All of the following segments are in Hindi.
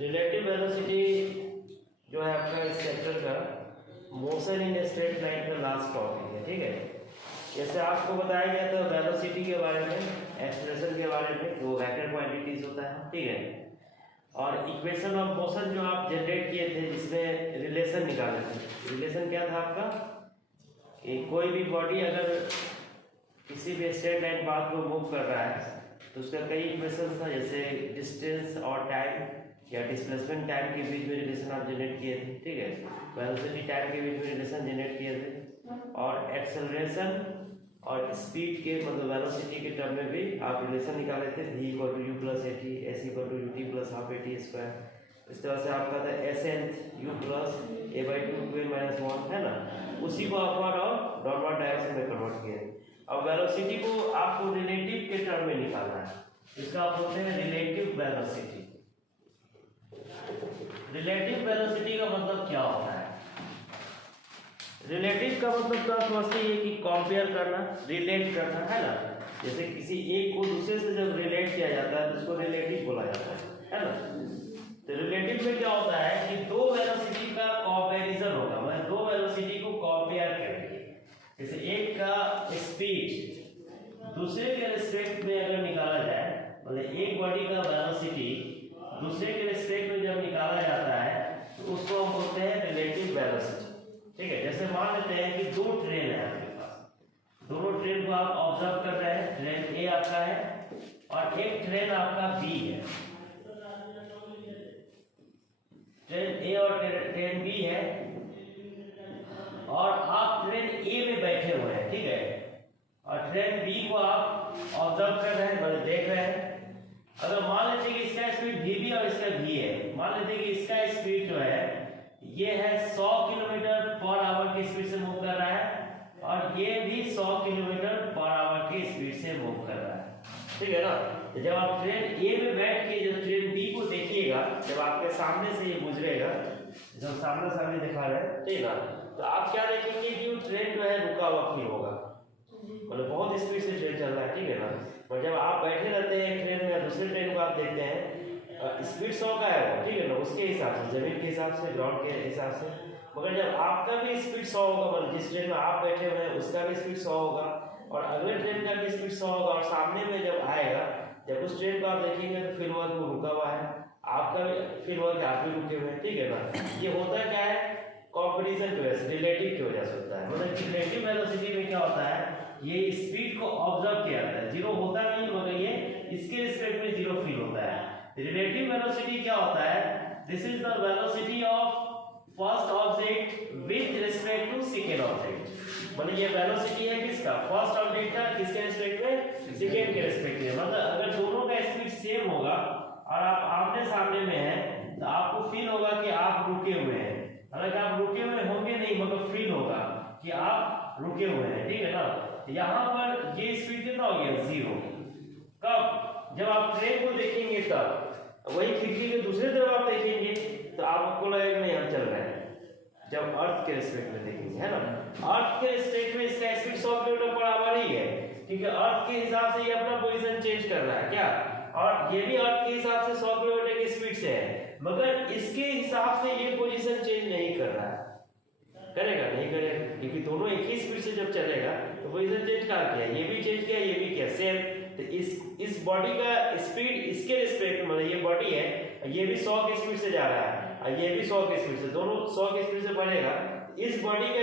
रिलेटिव वेलोसिटी जो है आपका इस चैप्टर का मोशन इन स्ट्रेट लाइन का लास्ट टॉपिक है, ठीक है। जैसे आपको बताया गया था वेलोसिटी के बारे में, एक्सेलरेशन के बारे में, जो वेक्टर क्वांटिटीज होता है, ठीक है। और इक्वेशन ऑफ मोशन जो आप जनरेट किए थे जिसमें रिलेशन निकाले थे, रिलेशन क्या था आपका कि कोई भी बॉडी अगर किसी भी स्ट्रेट लाइन पाथ को मूव कर रहा है तो उसका कई इक्वेशन था, जैसे डिस्टेंस और टाइम या डिस्प्लेसमेंट टाइम के बीच में रिलेशन आप जनरेट किए थे, ठीक है। वेलोसिटी टाइम के बीच में रिलेशन जनरेट किए थे, और एक्सेलरेशन और स्पीड के मतलब वेलोसिटी के टर्म में भी आप रिलेशन निकाले थे, v equal to u plus a t, s equal to u t plus half a t square. इस तरह से आपका था s n u plus a by two two n minus one, है ना। उसी को अपवर्ड और डाउनवर्ड डायरेक्शन में कन्वर्ट किए। अब वेलोसिटी को आपको रिलेटिव के टर्म में निकालना है, इसका आप बोलते हैं रिलेटिव वेलोसिटी। रिलेटिव वेलोसिटी का मतलब क्या होता है? रिलेटिव का मतलब तो आप समझते हैं कि कंपेयर करना, रिलेट करना, है ना। जैसे किसी एक को दूसरे से जब रिलेट किया जाता है तो उसको रिलेटिव बोला जाता है ना। तो रिलेटिव में क्या होता है कि दो वेलोसिटी का कंपैरिजन होगा, मतलब दो वेलोसिटी को कंपेयर करेंगे। जैसे एक का स्पीड दूसरे के रिस्पेक्ट में अगर निकाला जाए, मतलब एक बॉडी का वेलोसिटी दूसरे के रिस्पेक्ट में जब निकाला जाता है तो उसको हम बोलते हैं रिलेटिव वेलोसिटी, ठीक है। जैसे मान लेते हैं कि दो ट्रेन है आपके पास, दोनों ट्रेन को आप ऑब्जर्व कर रहे हैं, ट्रेन ए आपका है और एक ट्रेन आपका बी है। ट्रेन ए और ट्रेन बी है और आप ट्रेन ए में बैठे हुए हैं, ठीक है, और ट्रेन बी को आप ऑब्जर्व कर रहे हैं, मतलब देख रहे हैं। अगर मान लेते कि इसका स्पीड v और इसका v है, मान लेते कि इसका स्पीड जो है ये है 100 किलोमीटर पर आवर की स्पीड से मूव कर रहा है और ये भी 100 किलोमीटर पर आवर की स्पीड से मूव कर रहा है, ठीक है ना। तो जब आप ट्रेन ए में बैठ के जब ट्रेन बी को देखिएगा, जब आपके सामने से ये गुजरेगा, जब सामने सामने दिखा रहे हैं, ठीक है ना, तो आप क्या देखेंगे कि वो ट्रेन जो है रुका हुआ फील होगा, मतलब बहुत स्पीड से ट्रेन चल रहा है, ठीक है ना। और जब आप बैठे रहते हैं ट्रेन में, दूसरे ट्रेन को आप देखते हैं स्पीड 100 का है वो, ठीक है ना, उसके हिसाब से, जमीन के हिसाब से, ग्राउंड के हिसाब से। मगर जब आपका भी स्पीड 100 होगा, मतलब जिस ट्रेन में आप बैठे हुए हैं उसका भी स्पीड 100 होगा और अगले ट्रेन का भी स्पीड 100 होगा, और सामने में जब आएगा, जब उस ट्रेन को आप देखेंगे तो फील होगा कि वो रुका हुआ है, आपका भी फील होगा कि आप भी रुके हुए हैं, ठीक है ना। ये होता क्या है, कॉम्पिटिशन की वजह से, रिलेटिव की वजह से होता है। मतलब रिलेटिव वेलोसिटी में क्या होता है, ये स्पीड को ऑब्जर्व किया जाता है, जीरो होता नहीं, मगर ये इसके रिस्पेक्ट में जीरो फील होता है। रिलेटिव वेलोसिटी क्या होता है, this is the velocity of first object with respect to second object. मतलब ये वेलोसिटी है किसका, फर्स्ट ऑब्जेक्ट का, किसके रिस्पेक्ट में, सेकंड के रिस्पेक्ट में। मतलब अगर दोनों का स्पीड सेम होगा और आप आमने सामने में हैं तो आपको फील होगा कि आप रुके हुए हैं, हालांकि आप रुके हुए होंगे नहीं, मगर फील होगा कि आप रुके हुए हैं, ठीक है ना। यहाँ पर ये स्पीड कितना हो गया, 0। कब, जब आप ट्रेन को देखेंगे तब, वही खिड़की के दूसरे तरफ आप देखेंगे तो आपको लगेगा नहीं हम चल रहे हैं। जब अर्थ के रिस्पेक्ट में देखेंगे, है ना, अर्थ के रिस्पेक्ट में इसका स्पीड 100 किलोमीटर पर आवर ही है, क्योंकि अर्थ के हिसाब से ये अपना पोजीशन चेंज कर रहा है क्या, और ये भी अर्थ के हिसाब से 100 किलोमीटर की स्पीड से है, मगर इसके हिसाब से ये पोजीशन चेंज नहीं कर रहा है। करेगा नहीं करेगा, क्योंकि दोनों एक ही स्पीड से जब चलेगा तो पोजीशन चेंज कहाँ किया, ये भी चेंज किया, ये भी किया, सेम। तो इस बॉडी का स्पीड इसके रिस्पेक्ट, मतलब ये बॉडी है, ये भी 100 की स्पीड से जा रहा है और ये भी 100 की स्पीड से, दोनों 100 की स्पीड से बढ़ेगा। इस बॉडी का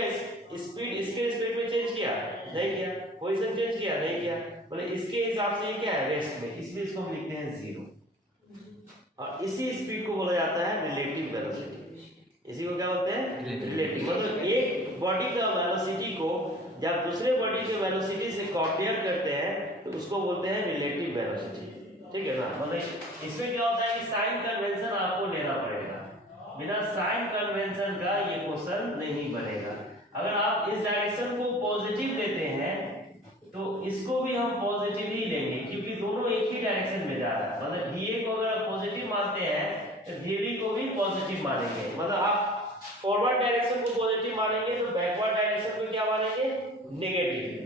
स्पीड इसके रिस्पेक्ट में चेंज किया नहीं किया, पोजीशन चेंज किया नहीं किया, मतलब इसके हिसाब से ये क्या है, रेस्ट में, इसलिए इसको हम लिखते हैं 0। और इसी स्पीड को बोला जाता है रिलेटिव वेलोसिटी। इसी को क्या बोलते हैं, रिलेटिव। मतलब एक बॉडी का वेलोसिटी को जब दूसरे बॉडी के वेलोसिटी से कंपेयर करते हैं तो उसको बोलते हैं रिलेटिव वेलोसिटी, ठीक है ना। मतलब इसमें क्या होता है कि साइन कन्वेंशन आपको लेना पड़ेगा, बिना साइन कन्वेंशन का ये क्वेश्चन नहीं बनेगा। अगर आप इस डायरेक्शन को पॉजिटिव लेते हैं तो इसको भी हम पॉजिटिव ही लेंगे, क्योंकि दोनों एक ही डायरेक्शन में जा रहा है। मतलब va को अगर आप पॉजिटिव मानते हैं तो vb को भी पॉजिटिव मानेंगे। मतलब आप फॉरवर्ड डायरेक्शन को पॉजिटिव मानेंगे तो बैकवर्ड डायरेक्शन को क्या मानेंगे, नेगेटिव।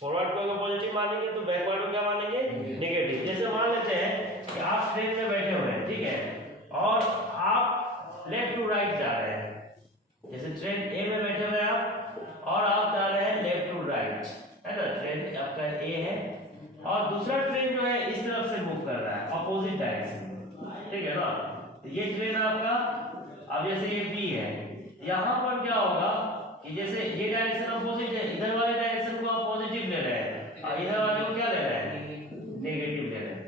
फॉरवर्ड को अगर पॉजिटिव मानेंगे तो बैकवर्ड को क्या मानेंगे, नेगेटिव। जैसे मान लेते हैं कि आप ट्रेन में बैठे हुए हैं, ठीक है, और ट्रेन ए में बैठे हुए आप और आप जा रहे हैं लेफ्ट टू राइट, है ना, ट्रेन आपका ए है और दूसरा ट्रेन जो है इस तरफ से मूव कर रहा है अपोजिट डायरेक्शन में, ठीक है ना। तो ये ट्रेन आपका, अब जैसे ये बी है, यहाँ पर क्या होगा कि जैसे ये डायरेक्शन अपोजिट है, इधर वाले डायरेक्शन को आप पॉजिटिव ले रहे हैं और इधर वाले को क्या ले रहे हैं, नेगेटिव ले रहे हैं।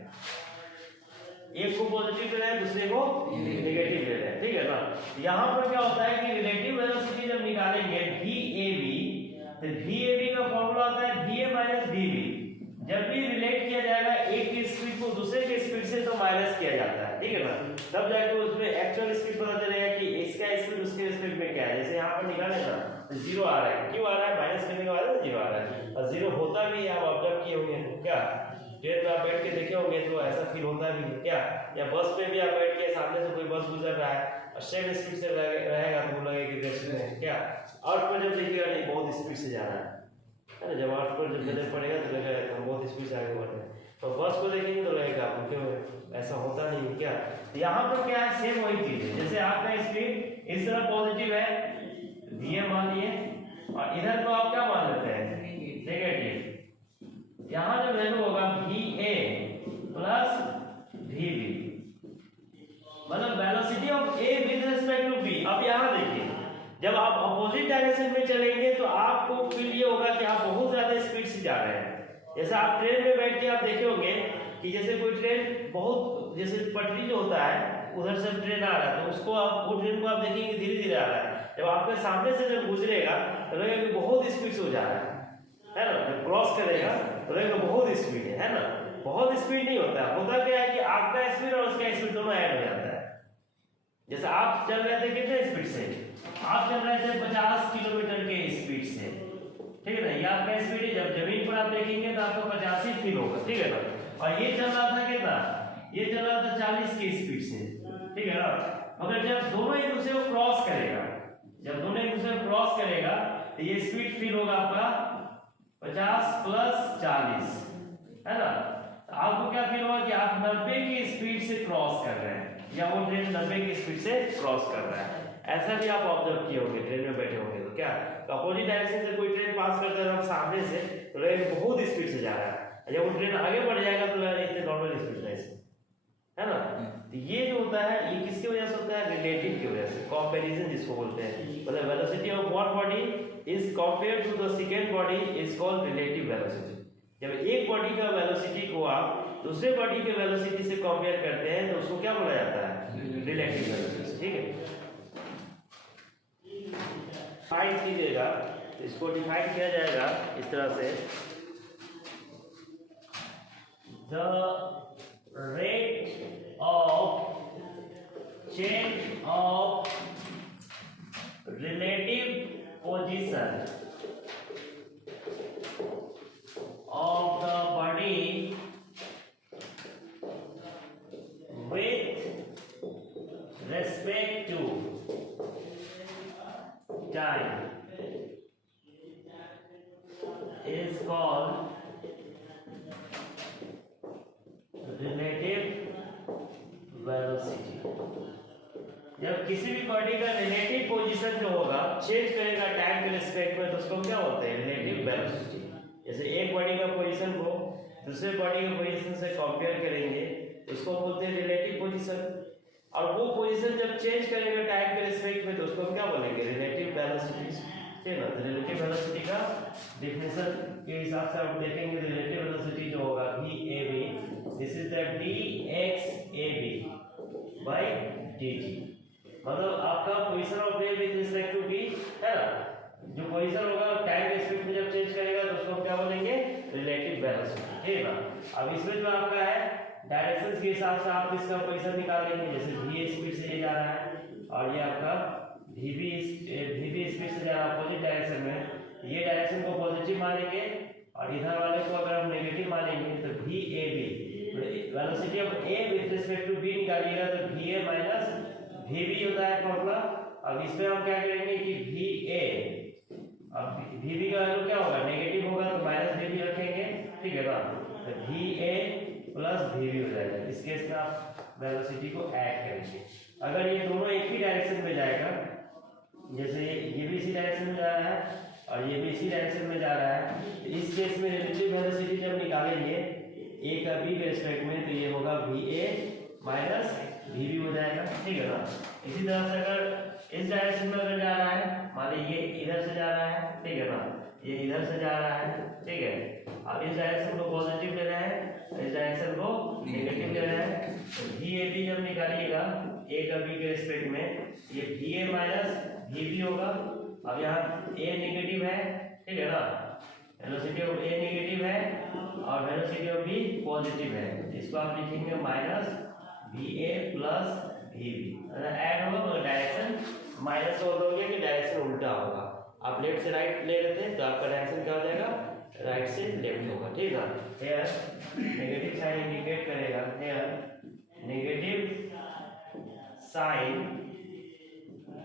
एक को पॉजिटिव ले रहे हैं, दूसरे को नेगेटिव ले रहे हैं, ठीक है ना। यहाँ पर क्या होता है कि रिलेटिव वेलोसिटी जब निकालेंगे VAB, तो VAB का फॉर्मूला आता है VA माइनस VB। जब भी रिलेट किया जाएगा एक की स्पीड को दूसरे के स्पीड से तो माइनस किया जाता है, ठीक है ना, तब जाके उसमें एक्चुअल स्पीड पता चलेगा कि इसका स्पीड उसके स्पीड में क्या है। जैसे यहाँ पर निकाले ना तो 0 आ रहा है, क्यों आ रहा है, माइनस करने के बाद 0 आ रहा है और 0 होता भी है, आप ऑब्जर्व किए होंगे क्या, ट्रेन में आप बैठ के देखे होंगे तो ऐसा फील होता भी है क्या, या बस में भी आप बैठ के सामने से कोई बस गुजर रहा है और सेम स्पीड से रहेगा तो लगेगा कि रेस्ट में क्या, आउट पर जब देखिएगा नहीं बहुत स्पीड से जा रहा है ना, जब आउट पर जब नजर पड़ेगा तो लगेगा हम बहुत स्पीड से आगे बढ़ रहे हैं, तो बस को देखेंगे तो लगेगा क्यों ऐसा होता नहीं है क्या। यहाँ पर क्या है, सेम वही चीज है, जैसे आपका स्पीड इस तरह पॉजिटिव है VA मान लिए और इधर को आप क्या मान लेते हैं नेगेटिव, यहाँ जो वैल्यू होगा VA प्लस VB, मतलब velocity of A with respect to B। अब यहाँ देखिए जब आप अपोजिट डायरेक्शन में चलेंगे तो आपको फील ये होगा कि आप बहुत ज्यादा स्पीड से जा रहे हैं। जैसे आप ट्रेन में बैठ के आप देखे होंगे कि जैसे कोई ट्रेन बहुत, जैसे पटरी जो होता है उधर से ट्रेन आ रहा है तो उसको आप, वो ट्रेन को आप देखेंगे धीरे धीरे आ रहा है, जब आपके सामने से जब गुजरेगा तो लगेगा कि बहुत स्पीड से हो जा रहा है ना, जब क्रॉस करेगा तो लगेगा बहुत स्पीड है ना, बहुत स्पीड नहीं होता है, होता क्या है कि आपका स्पीड और उसका स्पीड दोनों ऐड हो जाता है। जैसे आप चल रहे थे कितने स्पीड से, आप चल रहे थे 50 किलोमीटर के स्पीड से, ठीक है ना, ये आपका स्पीड है, जब जमीन पर आप देखेंगे तो आपको 50 ही फील होगा, ठीक है ना, और ये चल रहा था कितना, ये चल रहा था 40 की स्पीड से, ठीक है ना। मगर जब दोनों एक दूसरे को क्रॉस करेगा, जब दोनों एक दूसरे को क्रॉस करेगा तो ये स्पीड फील होगा आपका 50 प्लस 40, है ना। तो आपको क्या फील होगा कि आप 90 की स्पीड से क्रॉस कर रहे हैं या वो ट्रेन 90 की स्पीड से क्रॉस कर रहा है। ऐसा भी आप ऑब्जर्व किए होंगे, ट्रेन में बैठे होंगे तो क्या, अपोजिट डायरेक्शन से कोई ट्रेन पास करता है सामने से तो लगेगा बहुत स्पीड से जा रहा है, जब वो ट्रेन आगे बढ़ जाएगा तो लगेगा इतने नॉर्मल स्पीड है ना। तो ये जो होता है ये किसकी वजह से होता है, रिलेटिव की वजह से, कंपैरिजन जिसको बोलते हैं, मतलब velocity of one body is compared to the second body is called relative velocity. जब एक बॉडी का वेलोसिटी को आप दूसरे बॉडी के वेलोसिटी से कंपेयर करते हैं तो उसको क्या बोला जाता है, रिलेटिव वेलोसिटी, ठीक है। डिफाइन कीजिएगा, इसको डिफाइन किया जाएगा इस तरह से, the rate of change of relative position of the body with respect to time is called relative velocity. जब किसी भी बॉडी का रिलेटिव पोजीशन जो होगा चेंज करेगा टाइम के रिस्पेक्ट में तो उसको क्या होते हैं, रिलेटिव वेलोसिटी। जैसे एक बॉडी का पोजीशन को दूसरे बॉडी के पोजीशन से कंपेयर करेंगे उसको बोलते हैं रिलेटिव पोजीशन, और वो पोजीशन जब चेंज करेगा टाइम के रिस्पेक्ट में तो उसको हम क्या बोलेंगे, रिलेटिव वेलोसिटी, ठीक है ना। रिलेटिव वेलोसिटी का डेफिनेशन के हिसाब से आप देखेंगे, रिलेटिव वेलोसिटी जो होगा VAB, this is the dxAB by dt, मतलब आपका position of wave with respect to b है ना, जो पोजीशन होगा टाइम के स्पीड में जब चेंज करेगा तो उसको क्या बोलेंगे, रिलेटिव वेलोसिटी, ठीक है ना। अब इसमें जो आपका है डायरेक्शंस के हिसाब से आप इसका पोजीशन निकालेंगे, जैसे v स्पीड से ये जा रहा है और ये आपका vb स्पीड से जा रहा है अपोजिट डायरेक्शन में, ये डायरेक्शन को पॉजिटिव मानेंगे और इधर वाले को अगर हम नेगेटिव मानेंगे तो VAB velocity of A with respect to B निकालिएगा तो VA माइनस VB होता है फॉर्मूला। अब इसमें हम क्या करेंगे कि VA, अब VB का वैल्यू क्या होगा, नेगेटिव होगा तो माइनस VB रखेंगे, ठीक है ना, तो VA प्लस VB हो जाएगा। इस केस में आप वेलोसिटी को ऐड करेंगे, अगर ये दोनों एक ही डायरेक्शन में जाएगा जैसे ये भी इसी डायरेक्शन में जा रहा है और ये भी इसी डायरेक्शन में जा रहा है, तो इस केस में रिलेटिव वेलोसिटी जब निकालेंगे ए का बी के रिस्पेक्ट में, तो ये होगा v a minus v b हो जाएगा, ठीक है ना। इसी तरह से अगर इस डायरेक्शन में अगर जा रहा है, मान लीजिए ये इधर से जा रहा है, ठीक है ना, ये इधर से जा रहा है, ठीक है, अब इस डायरेक्शन को पॉजिटिव ले रहे हैं, इस डायरेक्शन को नेगेटिव ले रहे हैं, तो वी ए बी जब निकालिएगा ए का बी के रिस्पेक्ट में, ये v a minus v b होगा। अब यहाँ ए नेगेटिव है, ठीक है ना, वेलोसिटी ऑफ ए नेगेटिव है और वेलोसिटी ऑफ बी पॉजिटिव है, इसको आप लिखेंगे minus we a plus v b. अगर ऐड होगा तो डायरेक्शन माइनस हो दोगे कि डायरेक्शन उल्टा होगा। आप लेफ्ट से राइट ले रहे थे तो आपका डायरेक्शन क्या हो जाएगा, राइट से लेफ्ट होगा, ठीक है। हेयर नेगेटिव साइन इंडिकेट करेगा, here negative sign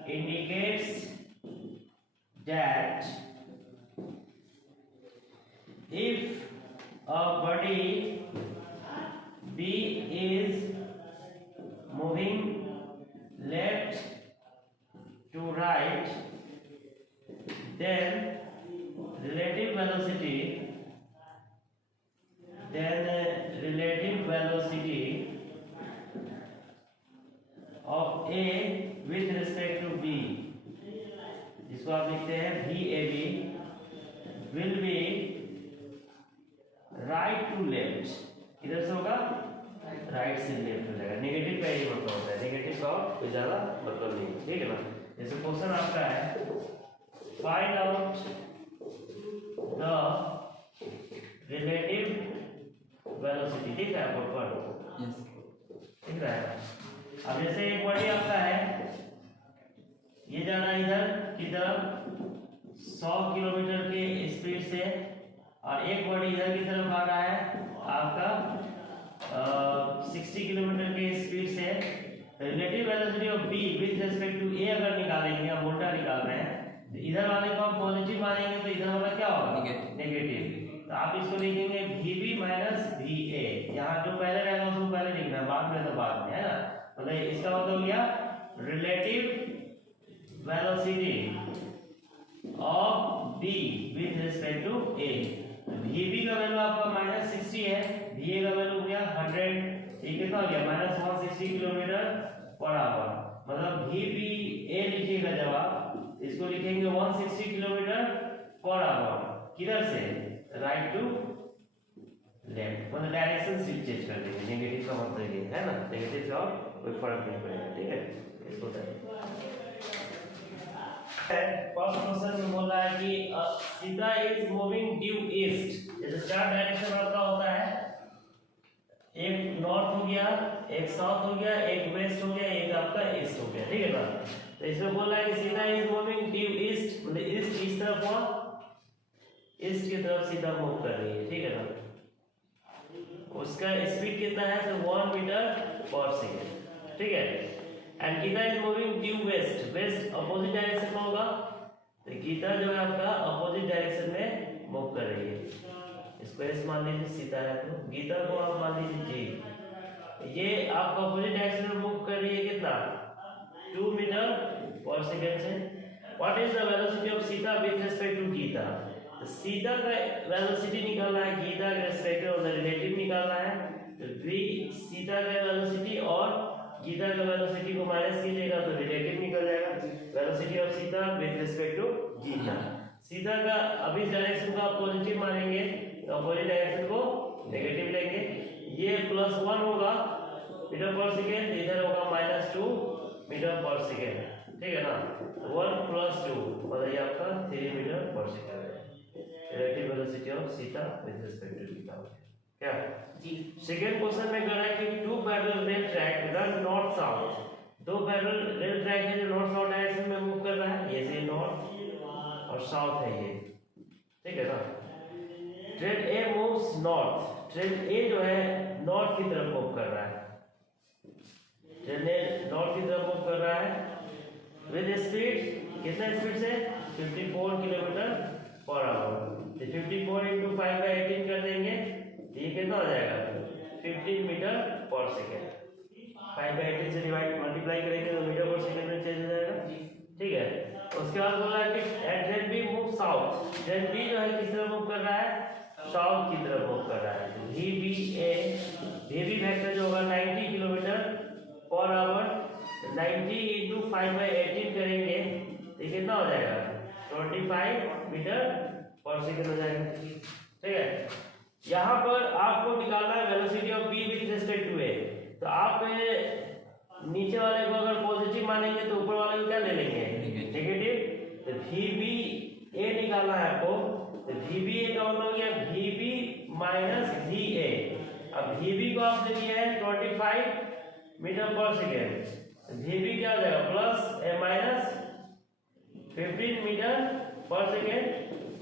indicates that if a body B is moving left to right, then relative velocity of A with respect to B, इसको आप लिखते हैं v a b, will be right to left, किधर से होगा, राइट से लेफ्ट हो जाएगा। नेगेटिव का ये मतलब होता है, नेगेटिव का कोई ज्यादा मतलब नहीं, ठीक है ना। जैसे क्वेश्चन आपका है, find out the relative velocity, ठीक है, आपको पढ़ो, ठीक है। अब जैसे एक बॉडी आपका है, ये जा रहा है इधर की तरफ 100 किलोमीटर के स्पीड से, और एक बॉडी इधर की तरफ आ रहा है आपका 60 किलोमीटर के स्पीड से। Relative velocity of B with respect to A अगर निकालेंगे, हम उल्टा निकाल रहे हैं, तो इधर वाले को हम पॉजिटिव मानेंगे तो इधर वाला क्या होगा, नेगेटिव। तो आप इसको लिखेंगे we B minus we a, यहाँ जो पहले रहेगा उसको पहले लिखना है, बाद में तो बाद में, है ना। मतलब इसका मतलब हो गया relative velocity of B with respect to A। VB का वैल्यू आपका -60 है, VA का वैल्यू हो गया 100, ये कितना हो गया -160 किलोमीटर पर आवर। मतलब VBA लिखिएगा जब आप इसको लिखेंगे 160 किलोमीटर पर आवर, किधर से, राइट टू लेफ्ट, मतलब डायरेक्शन सिर्फ चेंज कर देंगे। नेगेटिव का मतलब ये है ना, नेगेटिव का कोई फर्क नहीं पड़ेगा, ठीक है। इसको फर्स्ट क्वेश्चन में बोल रहा है कि Sita is moving due east. जैसे चार डायरेक्शन आपका होता है, एक नॉर्थ हो गया, एक साउथ हो गया, एक वेस्ट हो गया, एक आपका ईस्ट हो गया, ठीक है ना। तो इसमें बोल रहा है कि Sita is moving due east, मतलब ईस्ट इस तरफ हुआ, ईस्ट की तरफ सीता मूव कर रही है, ठीक है ना। उसका स्पीड कितना है, तो 1 मीटर पर सेकेंड, ठीक है। And Geeta is moving due west, west opposite direction में होगा, तो गीता जो है आपका अपोजिट डायरेक्शन में मूव कर रही है। इसको एस मान लीजिए, सीता है तो गीता को आप मान लीजिए जी। ये आपका अपोजिट डायरेक्शन में मूव कर रही है कितना, 2 मीटर पर सेकेंड से। What is the velocity of Sita with respect to Geeta, तो सीता का वेलोसिटी निकालना है, गीता के रिस्पेक्ट में रिलेटिव निकालना है, तो वी सीता का वेलोसिटी और गीता का वेलोसिटी को माइनस कीजिएगा तो रिलेटिव निकल जाएगा। Velocity of Sita with respect to Geeta, Sita का अब इस डायरेक्शन को आप पॉजिटिव मानेंगे तो अपोजिट डायरेक्शन को नेगेटिव लेंगे। ये +1 होगा मीटर पर सेकेंड, इधर होगा -2 मीटर पर सेकेंड, ठीक है ना। 1 + 2 मतलब ये आपका 3 मीटर पर सेकेंड है relative velocity of Sita with respect to Geeta. क्या जी। सेकंड क्वेश्चन में कह रहा है कि 2 parallel rail track run north south, 2 parallel rail track है जो नॉर्थ साउथ डायरेक्शन में मूव कर रहा है, ये से नॉर्थ और साउथ है ये, ठीक है ना। ट्रेन ए मूव्स नॉर्थ, ट्रेन ए जो है नॉर्थ की तरफ मूव कर रहा है, ट्रेन ए नॉर्थ की तरफ मूव कर रहा है विद स्पीड, कितना स्पीड से, 54 किलोमीटर पर आवर। तो 54 × 5/18 कर देंगे, ये कितना हो जाएगा, 15 मीटर पर सेकेंड। 5/18 से डिवाइड मल्टीप्लाई करेंगे तो मीटर पर सेकेंड में चेंज हो जाएगा, ठीक है। उसके बाद बोला है कि train b move south, train b जो है किस तरफ मूव कर रहा है, साउथ की तरफ मूव कर रहा है। V b a, v b vector जो होगा 90 किलोमीटर पर आवर, 90 इंटू 5/18 करेंगे तो कितना हो जाएगा, 25 मीटर पर सेकंड हो जाएगा। ठीक है, यहाँ पर आपको निकालना है velocity of B with respect to A. तो आप नीचे वाले को अगर पॉजिटिव मानेंगे तो ऊपर वाले को क्या ले लेंगे, नेगेटिव। तो वी बी ए निकालना है आपको, तो वी बी ए का मतलब क्या, V B minus we A. अब वी बी को आपने दिया है 25 मीटर पर सेकेंड, वी बी क्या हो जाएगा, प्लस ए माइनस 15 मीटर पर सेकेंड,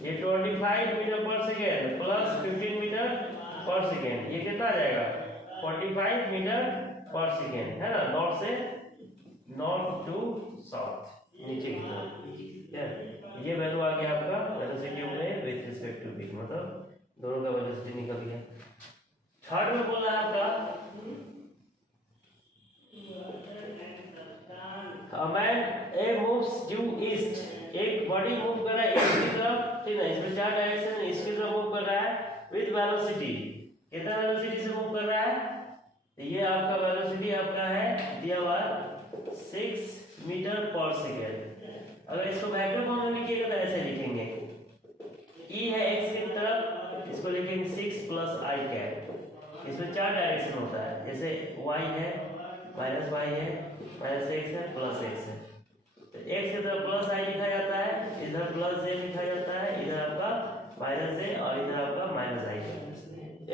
ये 25 मीटर पर सेकेंड प्लस 15 मीटर पर सेकेंड, ये कितना आ जाएगा, 45 मीटर पर सेकेंड, है ना, नॉर्थ से नॉर्थ टू साउथ, नीचे की तरफ। ये वैल्यू आ गया आपका velocity of A with respect to B, मतलब दोनों का वेलोसिटी निकल गया। थर्ड में बोला है आपका A man A moves due east, एक बॉडी मूव कर रहा है ईस्ट की तरफ, ठीक है, इसमें चार डायरेक्शन है, ईस्ट की तरफ मूव कर रहा है विद वेलोसिटी, कितना वेलोसिटी से मूव कर रहा है, तो ये आपका वेलोसिटी आपका है दिया हुआ 6 मीटर पर सेकेंड। अगर इसको वेक्टर फॉर्म में लिखिएगा तो ऐसे लिखेंगे, ई है एक्स की तरफ, इसको लिखेंगे 6 प्लस आई कैप। इसमें चार डायरेक्शन होता है, जैसे वाई है, माइनस वाई है, माइनस एक्स है, प्लस एक्स है। तो एक्स की तरफ प्लस आई लिखा जाता है, इधर प्लस जे लिखा जाता है, इधर आपका माइनस जे और इधर आपका माइनस आई।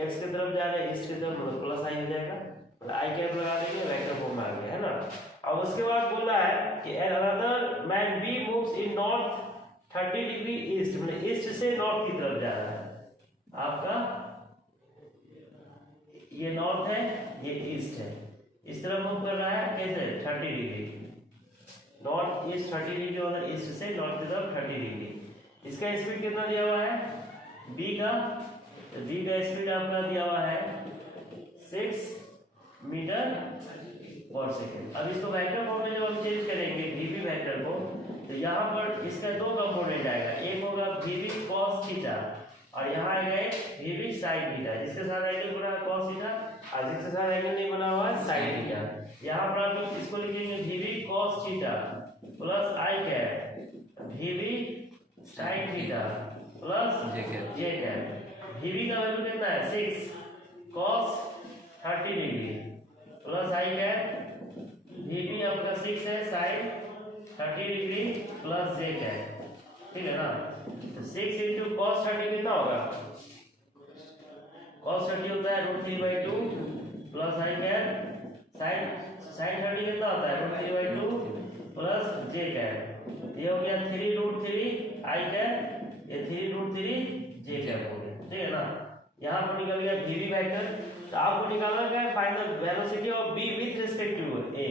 एक्स की तरफ जा रहे हैं, ईस्ट की तरफ मतलब प्लस आई हो जाएगा, मतलब आई कैप लगा देंगे, वेक्टर फॉर्म में आ गया, है ना। अब उसके बाद बोला है कि another man B moves in north 30 degree east, मतलब ईस्ट से नॉर्थ की तरफ जा रहा है। आपका ये नॉर्थ है, ये ईस्ट है, इस तरफ मूव कर रहा है, कैसे 30 डिग्री, नॉर्थ ईस्ट 30 डिग्री होगा, ईस्ट से नॉर्थ की तरफ 30 डिग्री। इसका स्पीड कितना दिया हुआ है बी का, तो बी का स्पीड आपका दिया हुआ है 6 मीटर पर सेकेंड। अब इसको वेक्टर फॉर्म में जब हम चेंज करेंगे वी बी वेक्टर को, तो यहाँ पर इसका दो कंपोनेंट आएगा, एक होगा वी बी कॉस थीटा और यहाँ आएगा एक वी बी साइन थीटा, जिसके साथ एंगल बना है कॉस थीटा और जिसके साथ एंगल नहीं बना हुआ है साइन थीटा। यहाँ पर आप लोग इसको लिखेंगे we B cos theta plus I cap, V B sine theta plus J cap. V B का वैल्यू कितना है 6 cos 30 degree plus I cap, V B आपका 6 है sine 30 degree plus J cap, ठीक है ना। तो 6 इंटू कॉस 30 कितना होगा, कॉस 30 होता है √3/2 प्लस आई कैप, साइन 30 कितना होता है √3/2 प्लस जे कैप। ये हो गया 3√3 आई कैप, ये 3√3 जे कैप हो गया, ठीक है ना। यहाँ पर निकल गया वी बी वेक्टर। तो आपको निकालना क्या है, find the velocity of B with respect to A.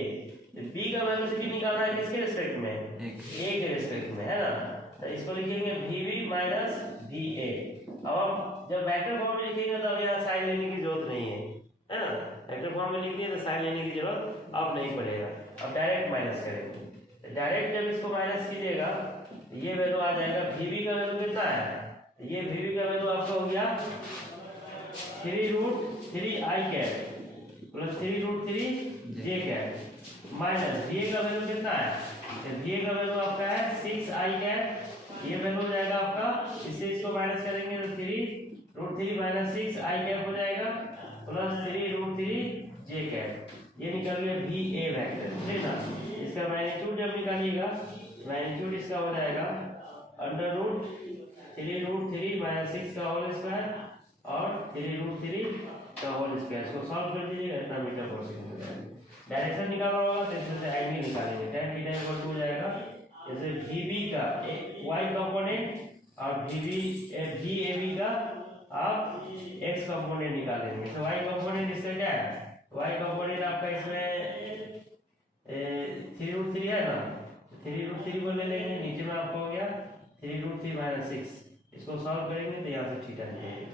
B का वेलोसिटी निकालना है किसके रिस्पेक्ट में, ए के रिस्पेक्ट में, है ना। तो इसको लिखेंगे we B minus we A. अब जब वेक्टर फॉर्म में लिखेंगे तो अब यहाँ साइन लेने की जरूरत नहीं है ना। वेक्टर फॉर्म में लिख दिए तो साइन लेने की जरूरत अब नहीं पड़ेगा, अब डायरेक्ट माइनस करेंगे। डायरेक्ट जब इसको माइनस कीजिएगा तो ये वैल्यू आ जाएगा, वी बी का वैल्यू कितना है, ये वी बी का वैल्यू आपका हो गया 3√3 I cap plus 3√3 J cap minus we A का वैल्यू कितना है, तो वी ए का वैल्यू आपका है 6 आई कैप, ये वैल्यू हो जाएगा आपका, इससे इसको माइनस करेंगे तो 3√3 माइनस 6 आई कैप हो जाएगा प्लस 3√3 जे कैप। ये निकल गया वी ए वेक्टर, ठीक है ना। इसका मैग्नीट्यूड जब निकालिएगा, मैग्नीट्यूड इसका हो जाएगा √3√3 माइनस 6 का होल स्क्वायर और 3√3 का होल स्क्वायर। इसको सॉल्व कर दीजिएगा, इतना मीटर पर सेकंड हो जाएगा। डायरेक्शन निकालना होगा तो इसमें से एंगल निकालेंगे, tan थीटा इक्वल टू हो जाएगा जैसे वीबी का y कंपोनेंट और वीएबी का आप x कंपोनेंट निकालेंगे। तो y कंपोनेंट इसका क्या है, y कंपोनेंट आपका इसमें 3√3 है ना, 3√3 को ले लेंगे, नीचे में आपको हो गया 3√3 माइनस 6, इसको सॉल्व करेंगे तो यहाँ से थीटा निकलेगा।